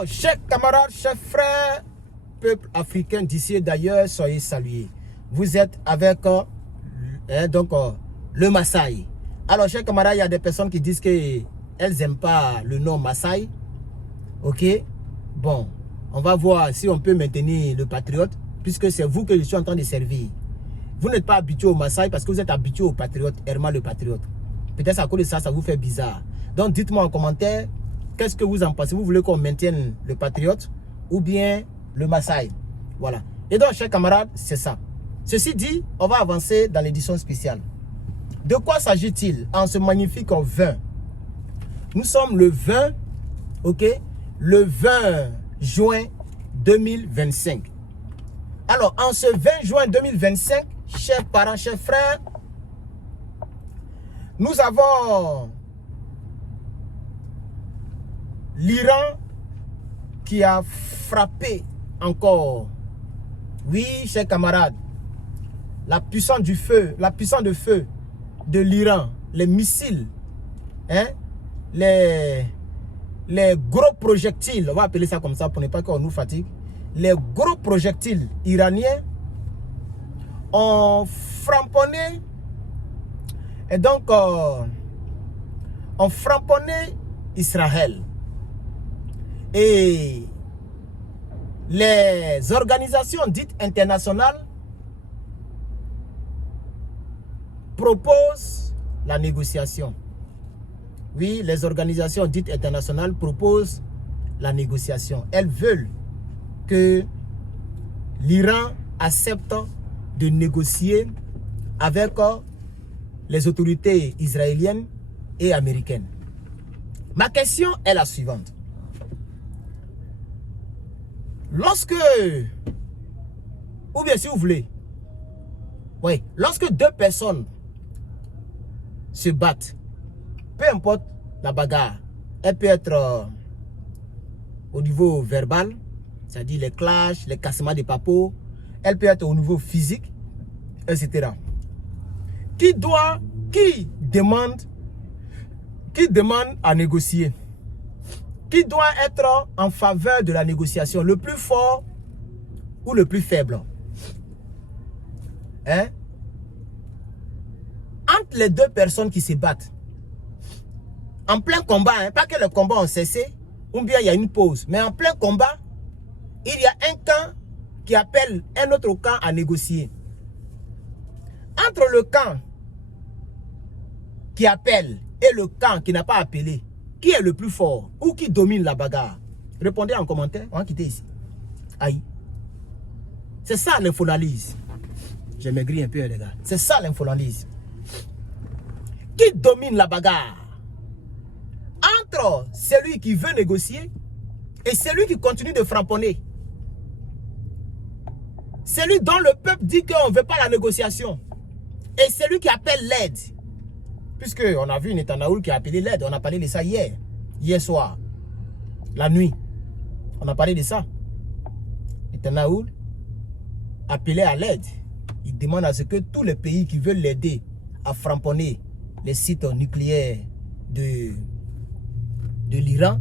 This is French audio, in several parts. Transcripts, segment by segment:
Alors, chers camarades, chers frères, peuple africain d'ici et d'ailleurs, soyez salués. Vous êtes avec le Maasai. Alors, chers camarades, il y a des personnes qui disent qu'elles n'aiment pas le nom Maasai. Ok? Bon, on va voir si on peut maintenir le patriote, puisque c'est vous que je suis en train de servir. Vous n'êtes pas habitué au Maasai parce que vous êtes habitué au patriote, Herman le patriote. Peut-être à cause de ça, ça vous fait bizarre. Donc, dites-moi en commentaire, qu'est-ce que vous en pensez? Vous voulez qu'on maintienne le patriote ou bien le Maasai? Voilà. Et donc, chers camarades, c'est ça. Ceci dit, on va avancer dans l'édition spéciale. De quoi s'agit-il en ce magnifique 20? Nous sommes le 20, ok? Le 20 juin 2025. Alors, en ce 20 juin 2025, chers parents, chers frères, nous avons l'Iran qui a frappé encore. Oui, chers camarades, la puissance du feu, la puissance de feu de l'Iran, les missiles, hein, les gros projectiles, on va appeler ça comme ça pour ne pas qu'on nous fatigue. Les gros projectiles iraniens ont framponné et donc ont framponné Israël. Et les organisations dites internationales proposent la négociation. Oui, les organisations dites internationales proposent la négociation. Elles veulent que l'Iran accepte de négocier avec les autorités israéliennes et américaines. Ma question est la suivante. Lorsque, ou bien si vous voulez, oui, lorsque deux personnes se battent, peu importe la bagarre, elle peut être au niveau verbal, c'est-à-dire les clashs, les cassements des papeaux, elle peut être au niveau physique, etc. Qui demande à négocier? Qui doit être en faveur de la négociation? Le plus fort ou le plus faible? Hein? Entre les deux personnes qui se battent, en plein combat, hein, pas que les combats ont cessé, ou bien il y a une pause, mais en plein combat, il y a un camp qui appelle un autre camp à négocier. Entre le camp qui appelle et le camp qui n'a pas appelé, qui est le plus fort ou qui domine la bagarre? Répondez en commentaire, on va quitter ici. Aïe. C'est ça l'infoanalyse. J'ai maigri un peu les gars. C'est ça l'infoanalyse. Qui domine la bagarre? Entre celui qui veut négocier et celui qui continue de framponner. Celui dont le peuple dit qu'on ne veut pas la négociation. Et celui qui appelle l'aide. Puisqu'on a vu Netanyahou qui a appelé l'aide. On a parlé de ça hier soir, la nuit. On a parlé de ça. Netanyahou appelait à l'aide. Il demande à ce que tous les pays qui veulent l'aider à framponner les sites nucléaires de l'Iran,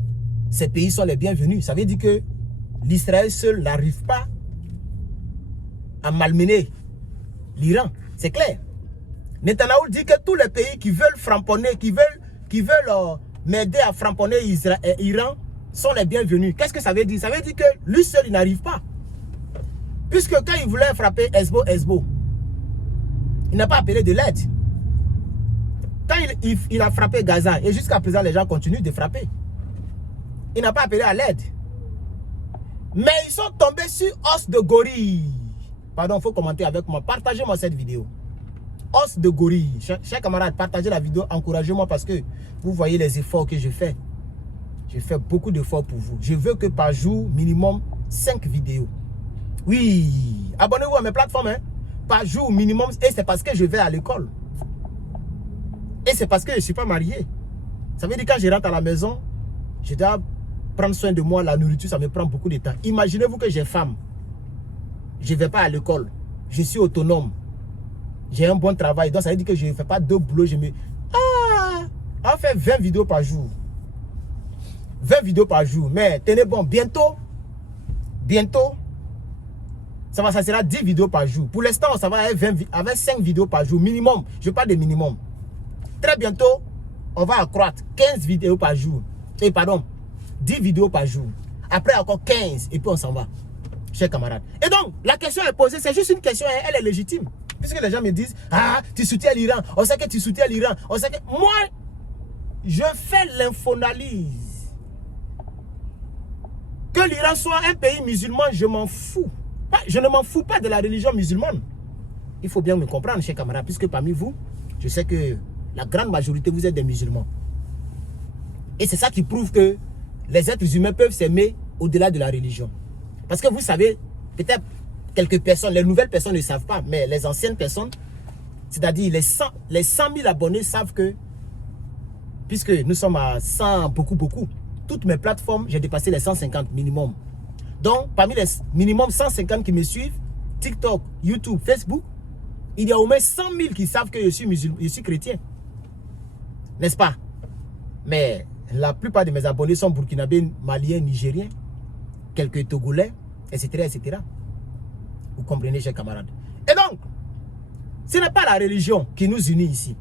ces pays sont les bienvenus. Ça veut dire que l'Israël seul n'arrive pas à malmener l'Iran. C'est clair. Netanyahou dit que tous les pays qui veulent framponner, qui veulent m'aider à framponner l'Iran sont les bienvenus. Qu'est-ce que ça veut dire? Ça veut dire que lui seul, il n'arrive pas. Puisque quand il voulait frapper Hezbollah, il n'a pas appelé de l'aide. Quand il a frappé Gaza, et jusqu'à présent, les gens continuent de frapper, il n'a pas appelé à l'aide. Mais ils sont tombés sur os de gorille. Pardon, il faut commenter avec moi. Partagez-moi cette vidéo. Os de gorille. Chers camarades, partagez la vidéo, encouragez-moi parce que vous voyez les efforts que je fais. Je fais beaucoup d'efforts pour vous. Je veux que par jour, minimum 5 vidéos. Oui, abonnez-vous à mes plateformes. Hein. Par jour, minimum. Et c'est parce que je vais à l'école. Et c'est parce que je ne suis pas marié. Ça veut dire que quand je rentre à la maison, je dois prendre soin de moi. La nourriture, ça me prend beaucoup de temps. Imaginez-vous que j'ai femme. Je ne vais pas à l'école. Je suis autonome. J'ai un bon travail. Donc ça veut dire que je ne fais pas deux boulots. On fait 20 vidéos par jour. 20 vidéos par jour. Mais tenez bon, bientôt, ça sera 10 vidéos par jour. Pour l'instant, ça va avec 5 vidéos par jour, minimum. Je parle de minimum. Très bientôt, on va accroître 15 vidéos par jour. Et pardon, 10 vidéos par jour. Après encore 15, et puis on s'en va, chers camarades. Et donc, la question est posée, c'est juste une question, elle est légitime. Puisque les gens me disent, ah, tu soutiens l'Iran, on sait que tu soutiens l'Iran, on sait que... Moi, je fais l'infoanalyse. Que l'Iran soit un pays musulman, je m'en fous. Je ne m'en fous pas de la religion musulmane. Il faut bien me comprendre, chers camarades, puisque parmi vous, je sais que la grande majorité, vous êtes des musulmans. Et c'est ça qui prouve que les êtres humains peuvent s'aimer au-delà de la religion. Parce que vous savez, peut-être quelques personnes, les nouvelles personnes ne savent pas, mais les anciennes personnes, c'est-à-dire les 100 000 abonnés savent que, puisque nous sommes à 100, beaucoup, toutes mes plateformes, j'ai dépassé les 150 minimum. Donc, parmi les minimum 150 qui me suivent, TikTok, YouTube, Facebook, il y a au moins 100 000 qui savent que je suis musulman, je suis chrétien. N'est-ce pas? Mais la plupart de mes abonnés sont burkinabés, maliens, nigériens, quelques togolais, etc., etc. Vous comprenez, chers camarades. Et donc, ce n'est pas la religion qui nous unit ici.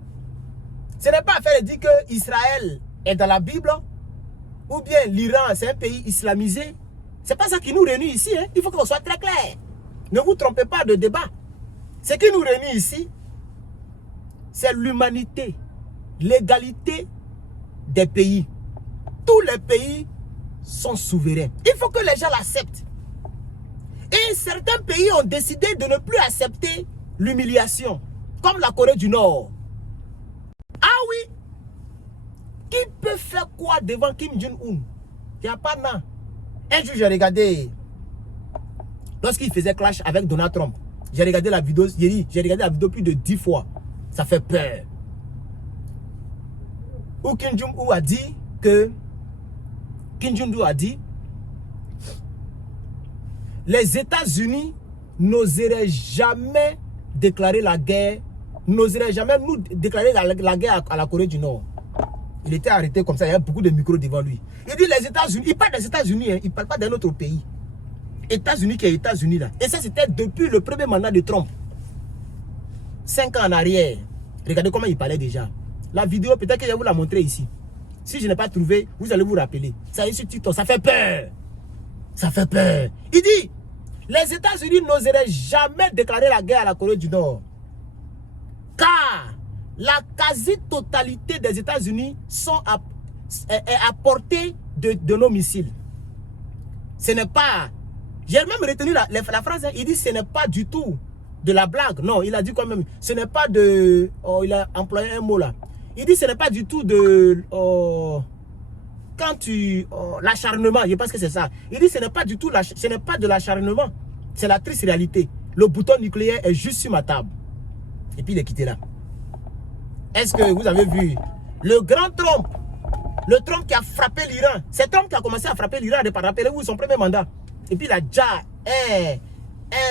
Ce n'est pas à faire dire que Israël est dans la Bible, ou bien l'Iran, c'est un pays islamisé. Ce n'est pas ça qui nous réunit ici. Hein. Il faut qu'on soit très clair. Ne vous trompez pas de débat. Ce qui nous réunit ici, c'est l'humanité, l'égalité des pays. Tous les pays sont souverains. Il faut que les gens l'acceptent. Et certains pays ont décidé de ne plus accepter l'humiliation, comme la Corée du Nord. Ah oui, qui peut faire quoi devant Kim Jong-un? Il n'y a pas de nom. Un jour, j'ai regardé, lorsqu'il faisait clash avec Donald Trump, j'ai regardé la vidéo, j'ai regardé la vidéo plus de 10 fois. Ça fait peur. Où Kim Jong-un a dit que, Kim Jong-un a dit, les États-Unis n'oseraient jamais déclarer la guerre, n'oseraient jamais nous déclarer la guerre à la Corée du Nord. Il était arrêté comme ça, il y a beaucoup de micros devant lui. Il dit les États-Unis, il parle des États-Unis, hein, il ne parle pas d'un autre pays. États-Unis qui est États-Unis là. Et ça c'était depuis le premier mandat de Trump. 5 ans en arrière. Regardez comment il parlait déjà. La vidéo, peut-être que je vais vous la montrer ici. Si je n'ai pas trouvé, vous allez vous rappeler. Ça est sur TikTok, ça fait peur. Ça fait peur. Il dit, les États-Unis n'oseraient jamais déclarer la guerre à la Corée du Nord. Car la quasi-totalité des États-Unis sont à portée de nos missiles. Ce n'est pas... J'ai même retenu la phrase, hein, il dit ce n'est pas du tout de la blague. Non, il a dit quand même, ce n'est pas de... Oh, il a employé un mot là. Il dit ce n'est pas du tout de... quand tu... l'acharnement, je pense que c'est ça. Il dit ce n'est pas du tout... ce n'est pas de l'acharnement. C'est la triste réalité. Le bouton nucléaire est juste sur ma table. Et puis il est quitté là. Est-ce que vous avez vu le grand Trump, le Trump qui a frappé l'Iran? C'est Trump qui a commencé à frapper l'Iran. Rappelez-vous son premier mandat. Et puis il a déjà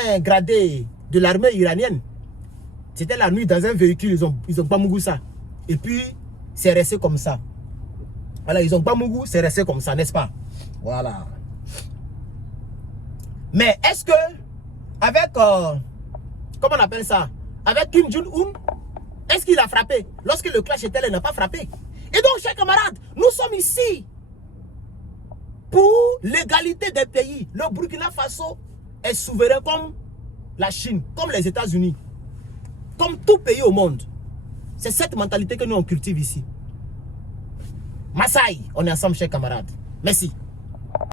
un gradé de l'armée iranienne. C'était la nuit dans un véhicule, ils ont Bamougou ça. Et puis c'est resté comme ça. Voilà, ils ont Bamougou, c'est resté comme ça, n'est-ce pas? Voilà. Mais est-ce que avec, comment on appelle ça? Avec Kim Jong-un, est-ce qu'il a frappé? Lorsque le clash était là, il n'a pas frappé. Et donc, chers camarades, nous sommes ici pour l'égalité des pays. Le Burkina Faso est souverain comme la Chine, comme les États-Unis, comme tout pays au monde. C'est cette mentalité que nous on cultive ici. Maasai, on est ensemble, chers camarades. Merci.